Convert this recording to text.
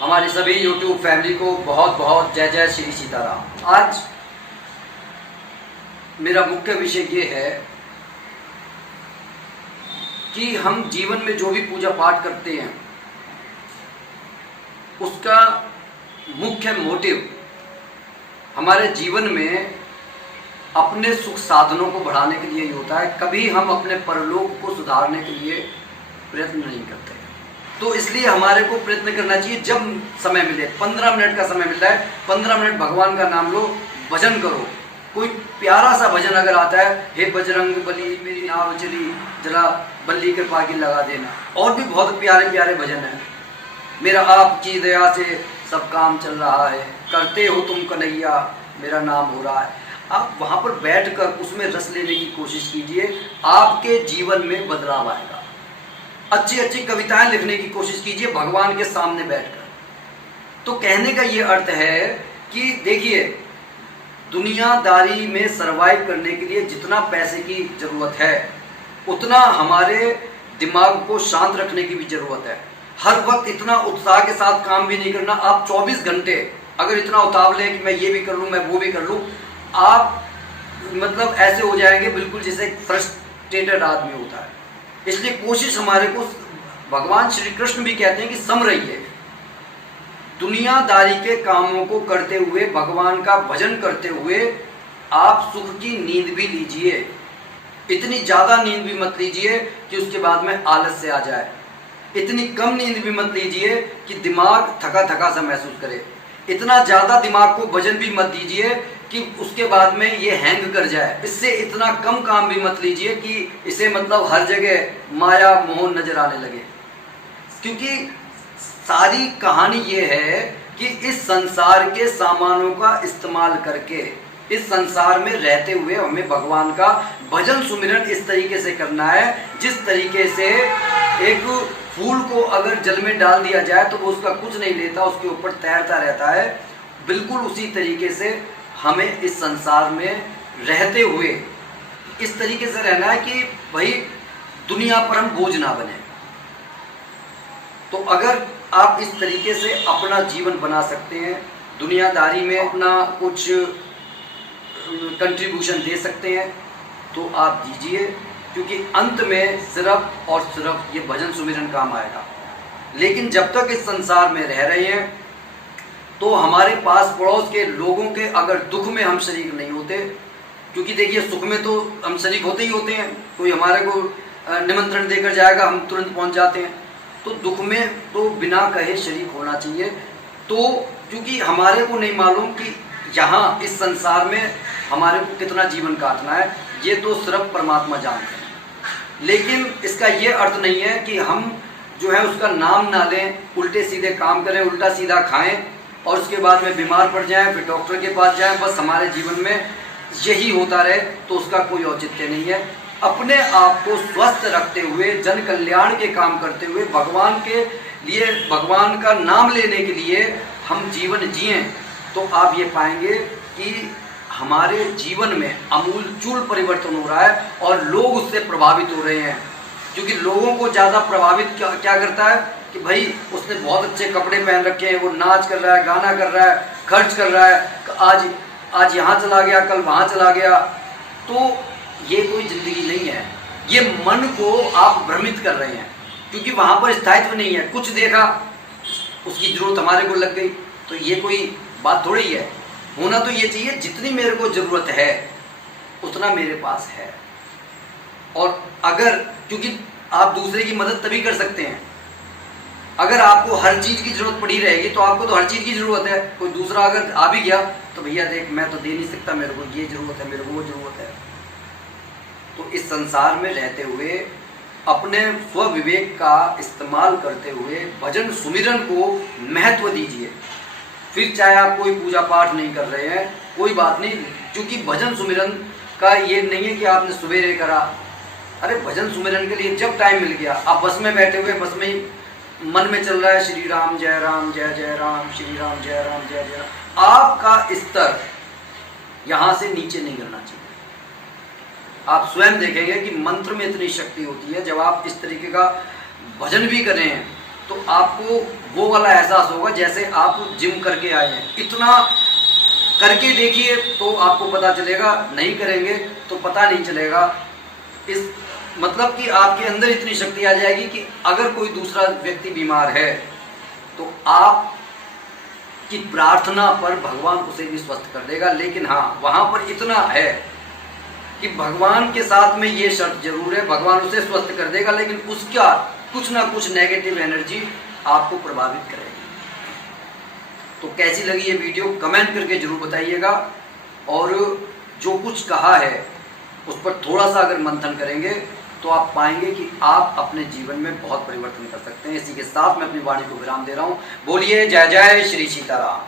हमारी सभी YouTube family को बहुत बहुत जय जय श्री सीताराम। आज मेरा मुख्य विषय ये है कि हम जीवन में जो भी पूजा पाठ करते हैं उसका मुख्य मोटिव हमारे जीवन में अपने सुख साधनों को बढ़ाने के लिए ही होता है। कभी हम अपने परलोक को सुधारने के लिए प्रयत्न नहीं करते। तो इसलिए हमारे को प्रयत्न करना चाहिए, जब समय मिले 15 मिनट का समय मिलता है 15 मिनट भगवान का नाम लो, भजन करो। कोई प्यारा सा भजन अगर आता है, हे बजरंग बली मेरी नाव चली जरा बल्ली के पागी लगा देना, और भी बहुत प्यारे प्यारे भजन हैं। मेरा आपकी दया से सब काम चल रहा है, करते हो तुम कन्हैया मेरा नाम हो रहा है। आप वहाँ पर बैठकर उसमें रस लेने की कोशिश कीजिए, आपके जीवन में बदलाव आएगा। अच्छी अच्छी कविताएं लिखने की कोशिश कीजिए भगवान के सामने बैठकर। तो कहने का ये अर्थ है कि देखिए, दुनियादारी में सरवाइव करने के लिए जितना पैसे की जरूरत है उतना हमारे दिमाग को शांत रखने की भी जरूरत है। हर वक्त इतना उत्साह के साथ काम भी नहीं करना। आप 24 घंटे अगर इतना उतावले हैं कि मैं ये भी कर लूँ मैं वो भी कर लूँ, आप मतलब ऐसे हो जाएंगे बिल्कुल जैसे एक फ्रस्ट्रेटेड आदमी होता है। इसलिए कोशिश हमारे को, भगवान श्री कृष्ण भी कहते हैं कि सम रहिए, दुनियादारी के कामों को करते हुए भगवान का भजन करते हुए आप सुख की नींद भी लीजिए। इतनी ज्यादा नींद भी मत लीजिए कि उसके बाद में आलस से आ जाए, इतनी कम नींद भी मत लीजिए कि दिमाग थका थका सा महसूस करे, इतना ज्यादा दिमाग को भजन भी मत दीजिए कि उसके बाद में ये हैंग कर जाए। इससे इतना कम काम भी मत लीजिए कि इसे मतलब हर जगह माया मोह नजर आने लगे। क्योंकि सारी कहानी ये है कि इस संसार के सामानों का इस्तेमाल करके इस संसार में रहते हुए हमें भगवान का भजन सुमिरन इस तरीके से करना है जिस तरीके से एक फूल को अगर जल में डाल दिया जाए तो वो उसका कुछ नहीं लेता, उसके ऊपर तैरता रहता है। बिल्कुल उसी तरीके से हमें इस संसार में रहते हुए इस तरीके से रहना है कि भाई दुनिया पर हम बोझ ना बने। तो अगर आप इस तरीके से अपना जीवन बना सकते हैं, दुनियादारी में अपना कुछ कंट्रीब्यूशन दे सकते हैं तो आप दीजिए, क्योंकि अंत में सिर्फ और सिर्फ ये भजन सुमिरन काम आएगा। लेकिन जब तक इस संसार में रह रहे हैं तो हमारे पास पड़ोस के लोगों के अगर दुख में हम शरीक नहीं होते, क्योंकि देखिए सुख में तो हम शरीक होते ही होते हैं, कोई हमारे को निमंत्रण देकर जाएगा हम तुरंत पहुंच जाते हैं, तो दुख में तो बिना कहे शरीक होना चाहिए। तो क्योंकि हमारे को नहीं मालूम कि यहाँ इस संसार में हमारे को कितना जीवन काटना है, ये तो सिर्फ परमात्मा जानते हैं। लेकिन इसका ये अर्थ नहीं है कि हम जो है उसका नाम ना लें, उल्टे सीधे काम करें, उल्टा सीधा खाएं और उसके बाद में बीमार पड़ जाएं, फिर डॉक्टर के पास जाएं, बस हमारे जीवन में यही होता रहे, तो उसका कोई औचित्य नहीं है। अपने आप को स्वस्थ रखते हुए, जन कल्याण के काम करते हुए, भगवान के लिए, भगवान का नाम लेने के लिए हम जीवन जिएं, तो आप ये पाएंगे कि हमारे जीवन में आमूलचूल परिवर्तन हो रहा है और लोग उससे प्रभावित हो रहे हैं। क्योंकि लोगों को ज़्यादा प्रभावित क्या करता है कि भाई उसने बहुत अच्छे कपड़े पहन रखे हैं, वो नाच कर रहा है, गाना कर रहा है, खर्च कर रहा है, आज यहाँ चला गया, कल वहाँ चला गया। तो ये कोई ज़िंदगी नहीं है, ये मन को आप भ्रमित कर रहे हैं, क्योंकि वहाँ पर स्थायित्व नहीं है। कुछ देखा, उसकी ज़रूरत हमारे को लग गई, तो ये कोई बात थोड़ी है। होना तो ये चाहिए जितनी मेरे को ज़रूरत है उतना मेरे पास है। और अगर, क्योंकि आप दूसरे की मदद तभी कर सकते हैं अगर आपको हर चीज़ की ज़रूरत पड़ी रहेगी, तो आपको तो हर चीज़ की ज़रूरत है। कोई दूसरा अगर आ भी गया तो भैया देख मैं तो दे नहीं सकता, मेरे को ये ज़रूरत है, मेरे को वो ज़रूरत है। तो इस संसार में रहते हुए अपने स्वविवेक का इस्तेमाल करते हुए भजन सुमिरन को महत्व दीजिए। फिर चाहे आप कोई पूजा पाठ नहीं कर रहे हैं, कोई बात नहीं, क्योंकि भजन सुमिरन का ये नहीं है कि आपने सवेरे करा। अरे भजन सुमिरन के लिए जब टाइम मिल गया, आप बस में बैठे हुए, बस में ही मन में चल रहा है श्री राम जय राम जय जय राम, श्री राम जय जय राम, आपका स्तर यहाँ से नीचे नहीं करना चाहिए। आप स्वयं देखेंगे कि मंत्र में इतनी शक्ति होती है। जब आप इस तरीके का भजन भी करें तो आपको वो वाला एहसास होगा जैसे आप जिम करके आए हैं। इतना करके देखिए तो आपको पता चलेगा, नहीं करेंगे तो पता नहीं चलेगा। इस मतलब कि आपके अंदर इतनी शक्ति आ जाएगी कि अगर कोई दूसरा व्यक्ति बीमार है तो आप की प्रार्थना पर भगवान उसे भी स्वस्थ कर देगा। लेकिन हाँ, वहां पर इतना है कि भगवान के साथ में ये शर्त जरूर है, भगवान उसे स्वस्थ कर देगा लेकिन उसका कुछ ना कुछ नेगेटिव एनर्जी आपको प्रभावित करेगी। तो कैसी लगी ये वीडियो कमेंट करके जरूर बताइएगा, और जो कुछ कहा है उस पर थोड़ा सा अगर मंथन करेंगे तो आप पाएंगे कि आप अपने जीवन में बहुत परिवर्तन कर सकते हैं। इसी के साथ मैं अपनी वाणी को विराम दे रहा हूँ। बोलिए जय जय श्री सीताराम।